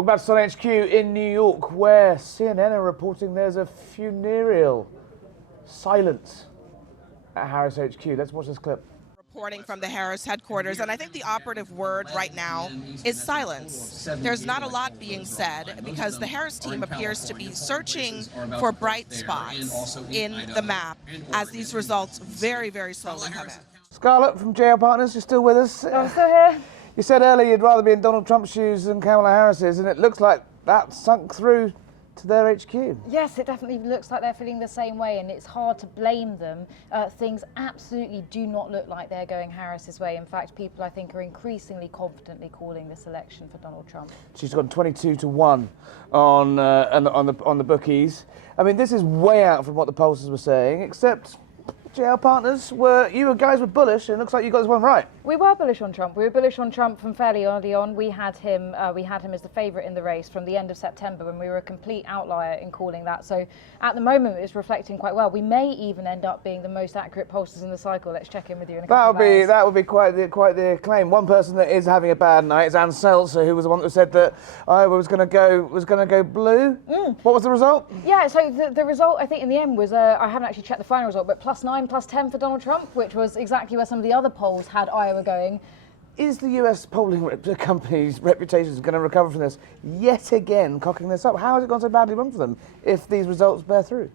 Welcome back to Sun HQ in New York, where CNN are reporting there's a funereal silence at Harris HQ. Let's watch this clip. Reporting from the Harris headquarters, and I think the operative word right now is silence. There's not a lot being said because the Harris team appears to be searching for bright spots in the map as these results very, very slowly come in. Scarlett from JL Partners, you're still with us? I'm still here. You said earlier you'd rather be in Donald Trump's shoes than Kamala Harris's, and it looks like that sunk through to their HQ. Yes, it definitely looks like they're feeling the same way, and it's hard to blame them. Things absolutely do not look like they're going Harris's way. In fact, people, I think, are increasingly confidently calling this election for Donald Trump. She's gone 22-1 on the bookies. I mean, this is way out from what the pollsters were saying, except JL Partners, you guys were bullish, and it looks like you got this one right. We were bullish on Trump. We were bullish on Trump from fairly early on. We had him as the favourite in the race from the end of September, when we were a complete outlier in calling that. So at the moment, it's reflecting quite well. We may even end up being the most accurate pollsters in the cycle. Let's check in with you in a couple of hours. That would be quite the claim. One person that is having a bad night is Ann Seltzer, who was the one that said that Iowa was going to go blue. What was the result? Yeah, so the result, I think, in the end was I haven't actually checked the final result, but +9, +10 for Donald Trump, which was exactly where some of the other polls had Iowa going. Is the US polling company's reputation going to recover from this yet again, cocking this up? How has it gone so badly wrong for them if these results bear through?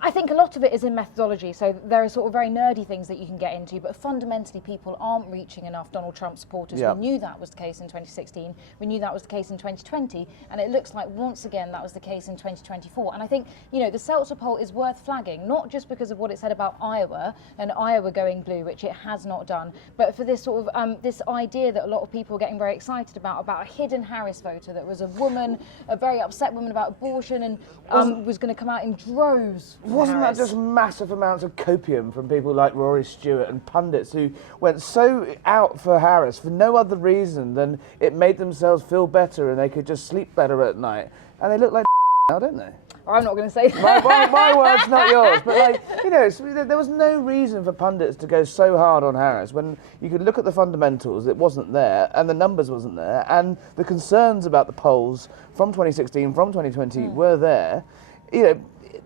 I think a lot of it is in methodology, so there are sort of very nerdy things that you can get into, but fundamentally people aren't reaching enough Donald Trump supporters. Yeah. We knew that was the case in 2016, we knew that was the case in 2020, and it looks like once again that was the case in 2024. And I think, you know, the Seltzer poll is worth flagging, not just because of what it said about Iowa, and Iowa going blue, which it has not done, but for this sort of, this idea that a lot of people are getting very excited about a hidden Harris voter that was a woman, a very upset woman about abortion, and was going to come out in droves. Wasn't that just massive amounts of copium from people like Rory Stewart and pundits who went so out for Harris for no other reason than it made themselves feel better and they could just sleep better at night? And they look like now, don't they? I'm not going to say that. My word's not yours, but like, you know, there was no reason for pundits to go so hard on Harris when you could look at the fundamentals, it wasn't there, and the numbers wasn't there, and the concerns about the polls from 2016, from 2020 were there. You know,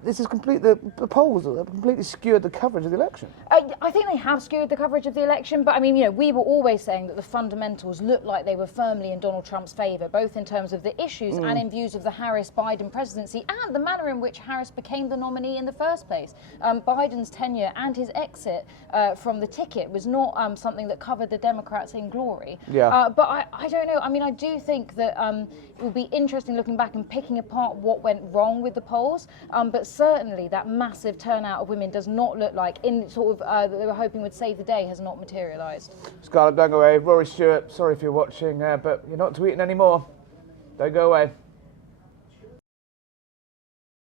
this is the polls have completely skewed the coverage of the election. I think they have skewed the coverage of the election, but I mean, you know, we were always saying that the fundamentals looked like they were firmly in Donald Trump's favour, both in terms of the issues and in views of the Harris-Biden presidency and the manner in which Harris became the nominee in the first place. Biden's tenure and his exit from the ticket was not something that covered the Democrats in glory. Yeah. But I don't know. I mean, I do think that it would be interesting looking back and picking apart what went wrong with the polls, but certainly that massive turnout of women does not look like, in sort of that they were hoping would save the day, has not materialised. Scarlett, don't go away. Rory Stewart, sorry if you're watching, but you're not tweeting anymore. Don't go away.